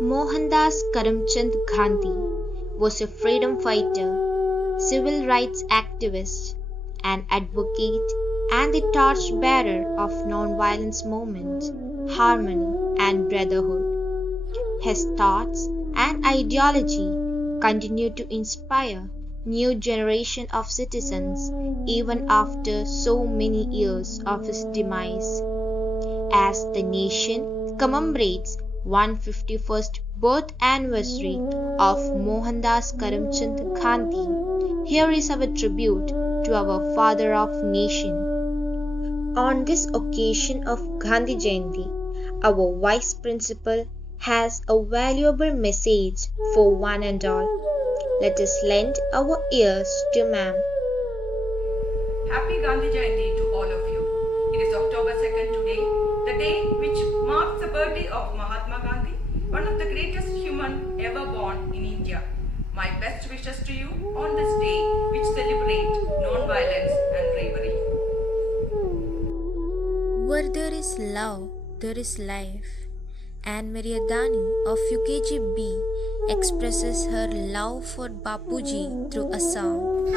Mohandas Karamchand Gandhi was a freedom fighter, civil rights activist, an advocate, and the torchbearer of non-violence movement, harmony, and brotherhood. His thoughts and ideology continue to inspire new generation of citizens even after so many years of his demise. As the nation commemorates 151st birth anniversary of Mohandas Karamchand Gandhi, here is our tribute to our father of nation. On this occasion of Gandhi Jayanthi, our Vice Principal has a valuable message for one and all. Let us lend our ears to ma'am. Happy Gandhi Jayanti to all of you. It is October 2nd today, the day which marks the birthday of Mahatma Gandhi, one of the greatest human ever born in India. My best wishes to you on this day which celebrate non-violence and bravery. Where there is love, there is life. And Maria Dani of UKG B expresses her love for Bapuji through a song.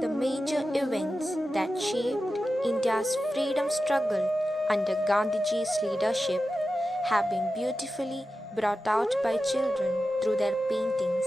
The major events that shaped India's freedom struggle under Gandhiji's leadership have been beautifully brought out by children through their paintings.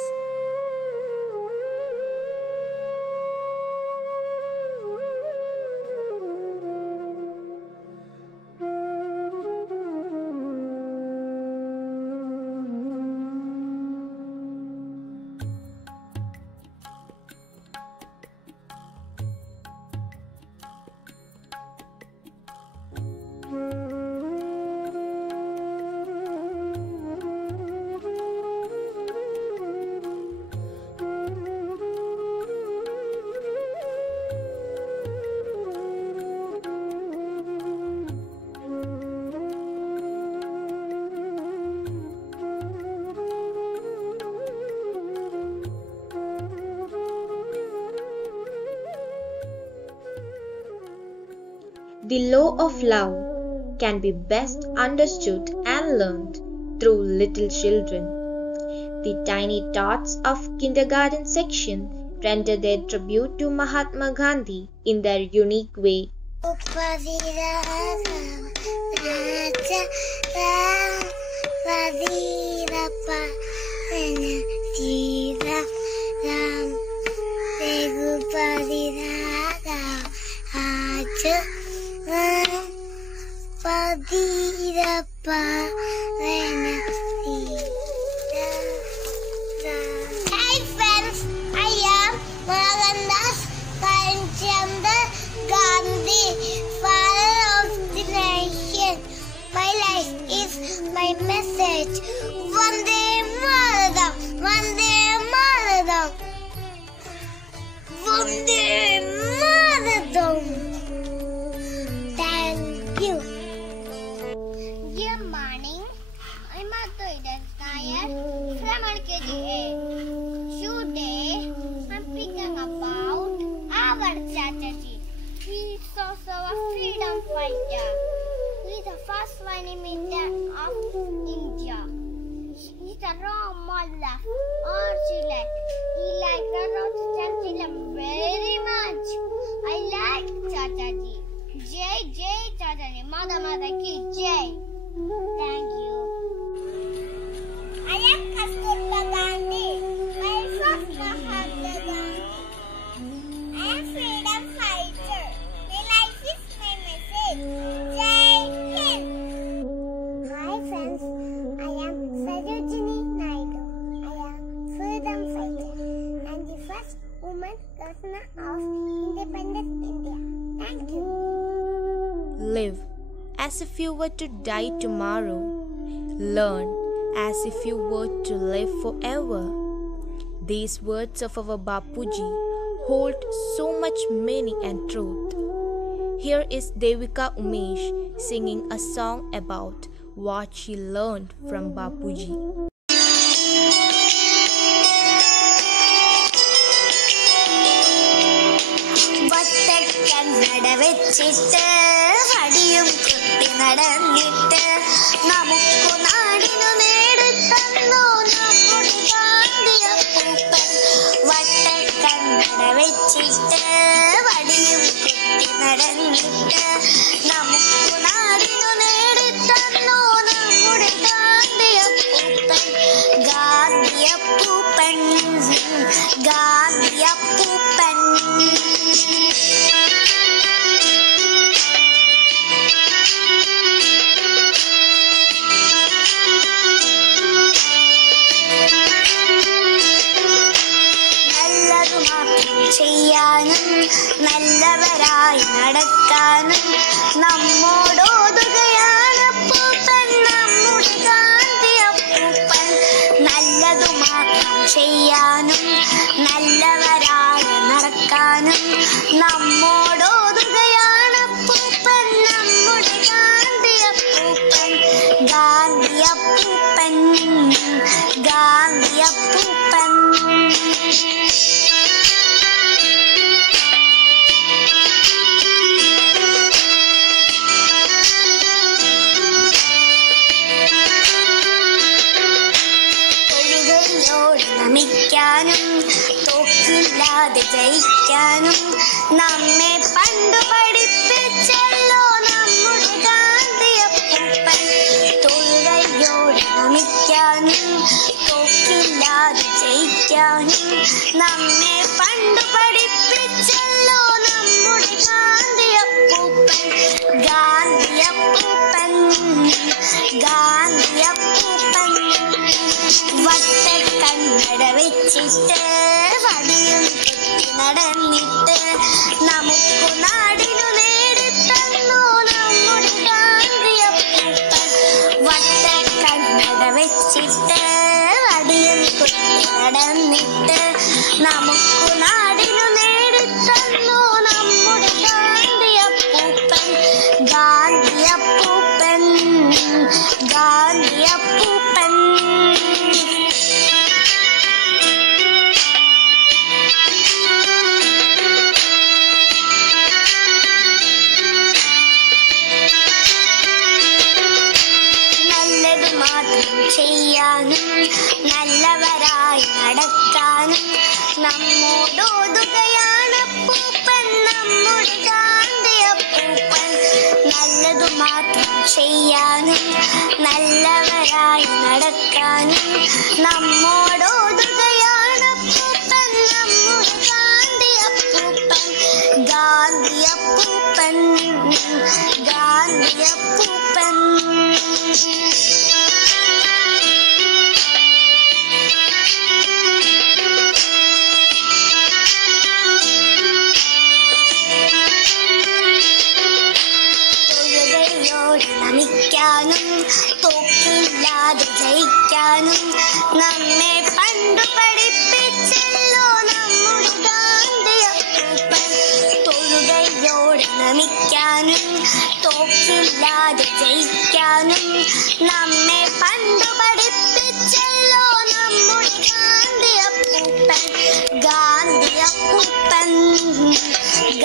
The law of love can be best understood and learned through little children. The tiny tots of kindergarten section render their tribute to Mahatma Gandhi in their unique way. Hi friends, I am Mohandas Karamchand Gandhi. it. Vande Mataram, Vande Mataram, Vande Mataram. Thank you. Good morning. I'm Aditya from LKGA. Today I'm speaking about our Chachaji. He is also a freedom fighter. He is the first Prime Minister of India. He is a role model of all children. He likes the children very much. I like Chachaji. Jai Jai Chachaji. Mother Mother Ki Jai. Thank you. I am Kasturba Gandhi. My first Mahatma Gandhi. I am freedom fighter. My life is my message. Jai Hind. Hi friends, I am Sarojini Naidu. I am freedom fighter and the first woman governor of independent India. Thank you. Live as if you were to die tomorrow. Learn as if you were to live forever. These words of our Bapuji hold so much meaning and truth. Here is Devika Umesh singing a song about what she learned from Bapuji. വെച്ചിട്ട് വടിയും കുത്തി നടന്നിട്ട് നമുക്കു നാടിനു നേടിത്തന്നു നമ്മുടെ ഗാന്ധിയപ്പൂപ്പൻ. വട്ടക്കണ്ണട വെച്ചിട്ട് വടിയും കുത്തി നടന്നിട്ട് നമുക്കു നാടിനു നേടിത്തന്നു നമ്മുടെ ഗാന്ധിയപ്പൂപ്പൻ. ഗാന്ധിയപ്പൂപ്പൻ, ഗാന്ധിയപ്പൂപ്പൻ. ചെയ്യാനും നല്ലവരായി നടക്കാനും നമ്മോടോതുകയാണ് അപ്പൂപ്പൻ, നമ്മുടെ ഗാന്ധിയപ്പൂപ്പൻ. നല്ലതു മാത്രം ചെയ്യാനും നല്ലവരായി നടക്കാനും നമ്മോടോതുകയാണ് അപ്പൂപ്പൻ, നമ്മുടെ ഗാന്ധിയപ്പൂപ്പൻ. ഗാന്ധിയപ്പൂപ്പൻ, ഗാന്ധിയപ്പൂപ്പൻ. നമിക്കാനും തോക്കില്ലാതെ ജയിക്കാനും നമ്മെ പണ്ടു പഠിപ്പിച്ചല്ലോ നമ്മുടെ ഗാന്ധിയപ്പൂപ്പൻ. തൊഴുകയോടെ നമിക്കാനും തോക്കില്ലാതെ ജയിക്കാനും നമ്മെ പണ്ടു പഠിപ്പിച്ചല്ലോ നമ്മുടെ ഗാന്ധിയപ്പൂപ്പൻ. ഗാന്ധിയപ്പൂപ്പൻ, ഗാന്ധിയപ്പൂപ്പൻ. വട്ടക്കണ്ണട വെച്ചിട്ട് വടിയും കുത്തി നടന്നിട്ട് നമുക്കു നാടിനു നേടിത്തന്നു നമ്മുടെ ഗാന്ധിയപ്പൂപ്പൻ. വട്ടക്കണ്ണട വെച്ചിട്ട് വടിയും കുത്തി നടന്നിട്ട് നമുക്കു നാടിനു നേടിത്തന്നു നമ്മുടെ ഗാന്ധിയപ്പൂപ്പൻ. ഗാന്ധിയപ്പൂപ്പൻ, ഗാന്ധിയപ്പൂപ്പൻ. ചെയ്യാനും നല്ലവരായി നടക്കാനും നമ്മോടോതുകയാണ് അപ്പൂപ്പൻ, നമ്മുടെ ഗാന്ധിയപ്പൂപ്പൻ. നല്ലതു മാത്രം ചെയ്യാനും നല്ലവരായി നടക്കാനും നമ്മോടോതുകയാണ് അപ്പൂപ്പൻ, നമ്മുടെ ഗാന്ധിയപ്പൂപ്പൻ. ഗാന്ധിയപ്പൂപ്പൻ, ഗാന്ധിയപ്പൂപ്പൻ. നമിക്കാനും തോക്കില്ലാതെ നമിക്കാനും നമ്മെ പണ്ടു പഠിപ്പിച്ചല്ലോ നമ്മുടെ ഗാന്ധിയപ്പൂപ്പൻ. തൊഴുകയോടെ നമിക്കാനും തോക്കില്ലാതെ ജയിക്കാനും നമ്മെ പണ്ടു പഠിപ്പിച്ചല്ലോ നമ്മുടെ ഗാന്ധിയപ്പൂപ്പൻ. ഗാന്ധിയപ്പൂപ്പൻ,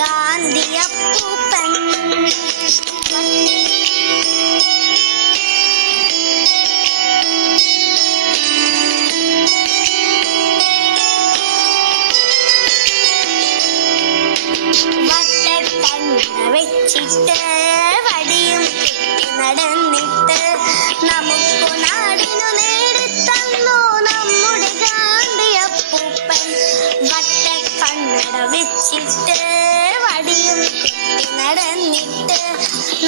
ഗാന്ധിയപ്പൂപ്പൻ. വട്ടക്കണ്ണ വെച്ചിട്ട് വടിയും കുത്തി നടന്നിട്ട് നമുക്കു നാടിനു നേടിത്തന്നു നമ്മുടെ ഗാന്ധിയപ്പൂപ്പൻ. വട്ടക്കണ്ണട വെച്ചിട്ട് വടിയും കുത്തി നടന്നിട്ട്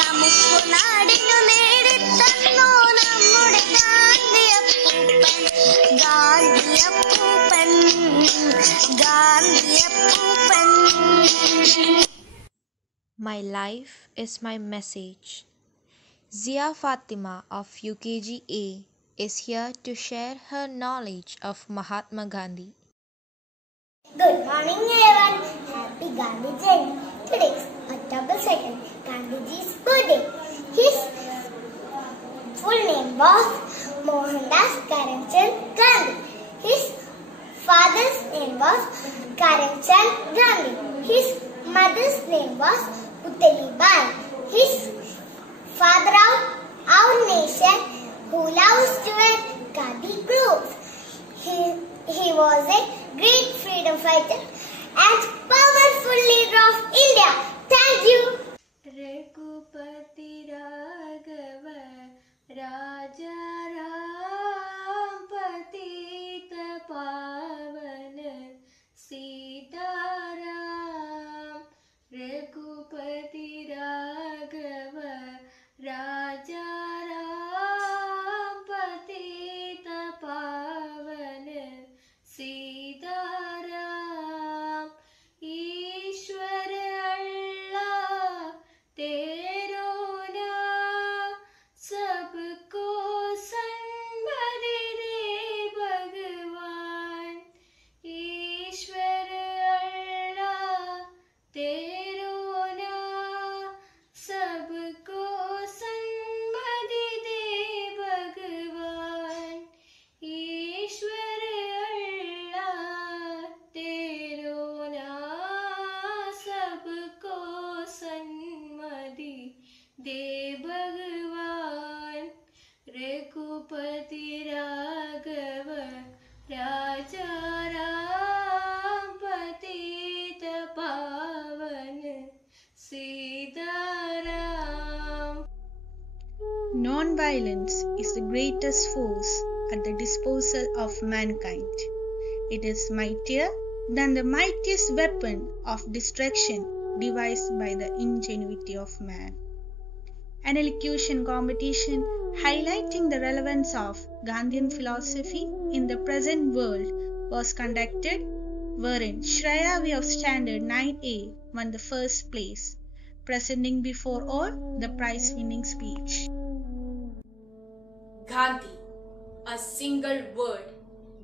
നമുക്കു നാടിനു നേടിത്തന്നു നമ്മുടെ ഗാന്ധിയപ്പൂപ്പൻ. ഗാന്ധിയപ്പൂപ്പൻ, ഗാന്ധിയപ്പൂപ്പൻ. My life is my message. Zia Fatima of UKG-A is here to share her knowledge of Mahatma Gandhi. Good morning everyone. Happy Gandhi Jayanthi. Today is October 2nd, Gandhiji's birthday. His full name was Mohandas Karamchand Gandhi. His father's name was Karamchand Gandhi. His mother's name was Putalibai. His father of our nation who loves to wear Gandhi clothes. He was a great freedom fighter and powerful leader of India. Thank you. Raghupati Raghav राजा राम पतित पावन सीताराम. रघुपति राघव राजा राम पतित पावन सीताराम. ईश्वर अल्लाह तेरो नाम सबको सन्मति दे भगवान. ईश्वर अल्लाह तेरो नाम सबको सन्मति दे भगवान. ईश्वर अल्लाह तेरो नाम सबको सन्मति दे भगवान. रघुपति राघव राजा राम पतित पावन Sitaram. Non-violence is the greatest force at the disposal of mankind. It is mightier than the mightiest weapon of destruction devised by the ingenuity of man. An elocution competition highlighting the relevance of Gandhian philosophy in the present world was conducted, wherein Shrayavi of Standard 9A won the first place, presenting before all the prize-winning speech. Gandhi, a single word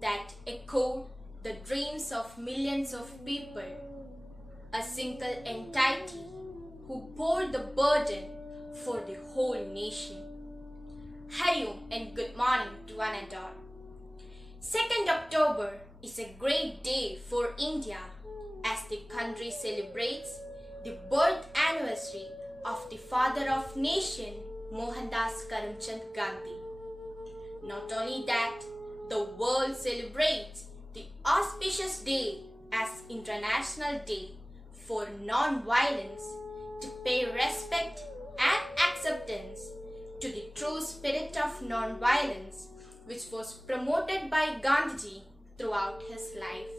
that echoed the dreams of millions of people, a single entity who bore the burden for the whole nation. Hari Om and good morning to one and all. 2nd October is a great day for India as the country celebrates the birth anniversary of the father of nation Mohandas Karamchand Gandhi. Not only that, the world celebrates the auspicious day as International Day for Non-Violence to pay respect and acceptance to the true spirit of non-violence which was promoted by Gandhiji throughout his life.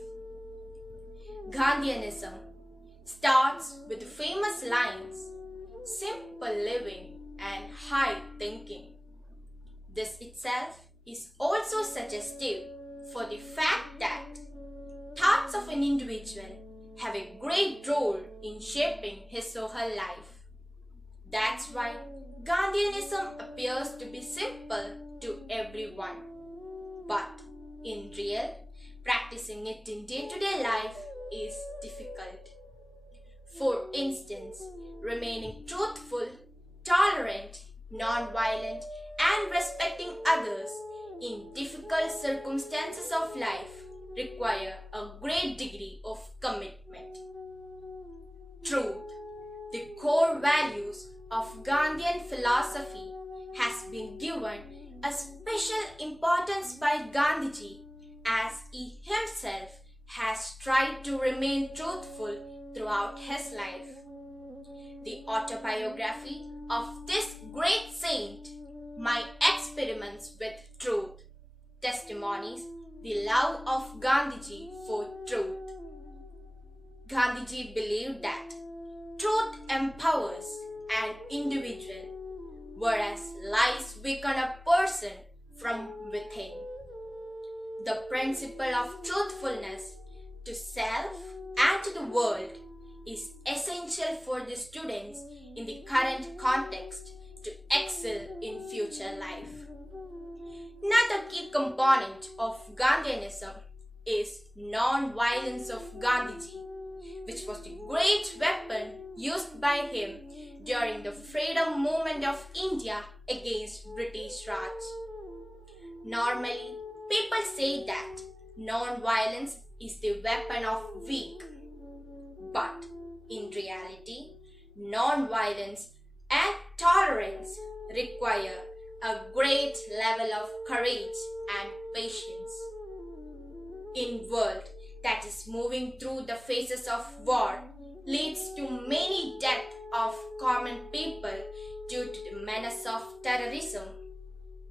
Gandhianism starts with the famous lines, simple living and high thinking. This itself is also suggestive for the fact that thoughts of an individual have a great role in shaping his or her life. That's why Gandhianism appears to be simple to everyone. but in real, practicing it in day-to-day life is difficult. For instance, remaining truthful, tolerant, non-violent, and respecting others in difficult circumstances of life require a great degree of commitment. Truth, the core values of Gandhian philosophy, has been given a special importance by Gandhiji, as he himself has tried to remain truthful throughout his life. The autobiography of this great saint, My Experiments with Truth, testimonies the love of Gandhiji for truth. Gandhiji believed that truth empowers an individual, whereas lies weaken a person from within. The principle of truthfulness to self and to the world is essential for the students in the current context to excel in future life. Another key component of Gandhianism is non-violence of Gandhiji, which was the great weapon used by him during the freedom movement of India against British Raj. Normally, people say that non-violence is the weapon of weak, but in reality, non-violence and tolerance require a great level of courage and patience. In a world that is moving through the phases of war, leads to many deaths of common people due to the menace of terrorism,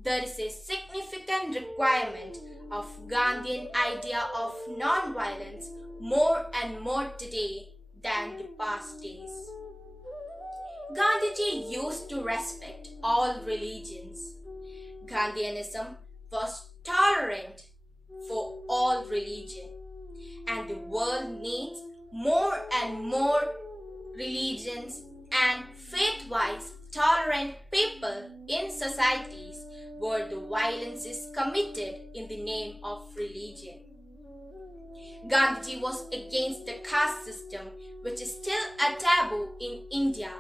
there is a significant requirement of Gandhian idea of non-violence more and more today than the past days. Gandhiji used to respect all religions. Gandhianism was tolerant for all religion, and the world needs more and more religions and faith-wise tolerant people in societies where the violence is committed in the name of religion. Gandhiji was against the caste system, which is still a taboo in India,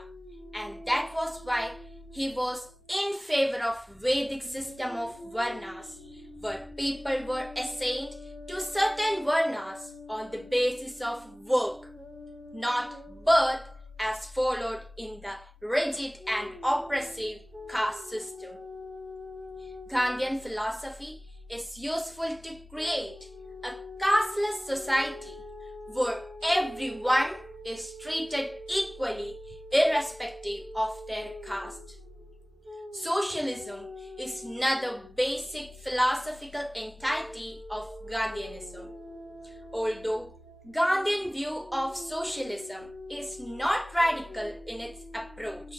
and that was why he was in favor of Vedic system of varnas, where people were assigned to certain varnas on the basis of work, not birth as followed in the rigid and oppressive caste system. Gandhian philosophy is useful to create a casteless society where everyone is treated equally irrespective of their caste. Socialism is another basic philosophical entity of Gandhianism. Although Gandhian view of socialism is not radical in its approach,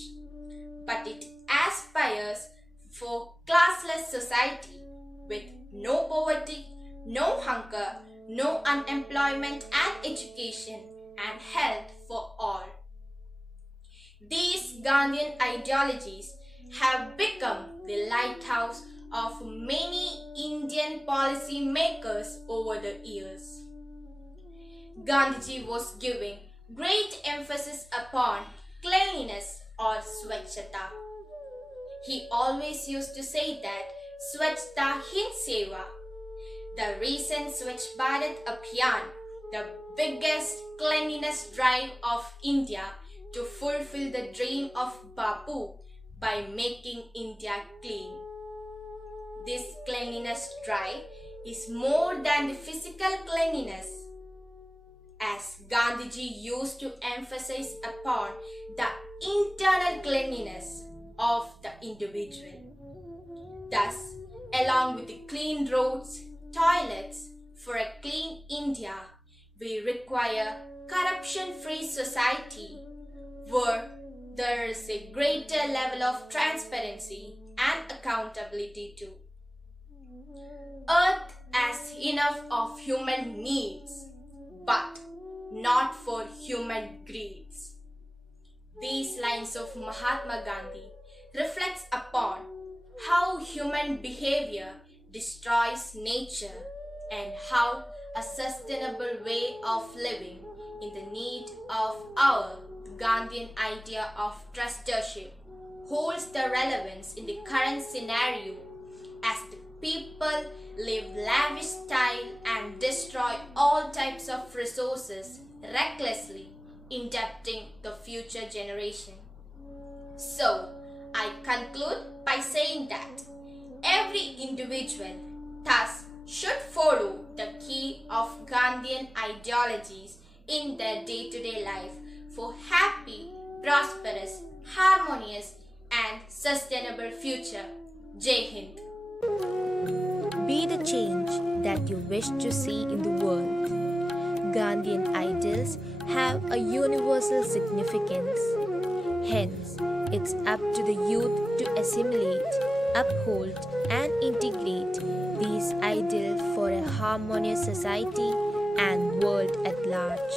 but it aspires for classless society with no poverty, no hunger, no unemployment and education and health for all. These Gandhian ideologies have become the lighthouse of many Indian policy makers over the years. Gandhiji was giving great emphasis upon cleanliness or swachhata. He always used to say that Swachhata Hi Seva. The recent Swachh Bharat Abhiyan, the biggest cleanliness drive of India to fulfill the dream of Bapu by making India clean. This cleanliness drive is more than the physical cleanliness, as Gandhiji used to emphasize upon the internal cleanliness of the individual. Thus, along with the clean roads, toilets, for a clean India, we require corruption-free society where there is a greater level of transparency and accountability too. Earth has enough of human needs, but not for human greeds. These lines of Mahatma Gandhi reflects upon how human behavior destroys nature and how a sustainable way of living in the need of our Gandhian idea of trustership holds the relevance in the current scenario as the people live lavish style and destroy all types of resources recklessly, indebting the future generation. So, I conclude by saying that every individual thus should follow the key of Gandhian ideologies in their day-to-day life for happy, prosperous, harmonious and sustainable future. Jai Hind. Be the change that you wish to see in the world. Gandhian ideals have a universal significance. Hence, it's up to the youth to assimilate, uphold, and integrate these ideals for a harmonious society and world at large.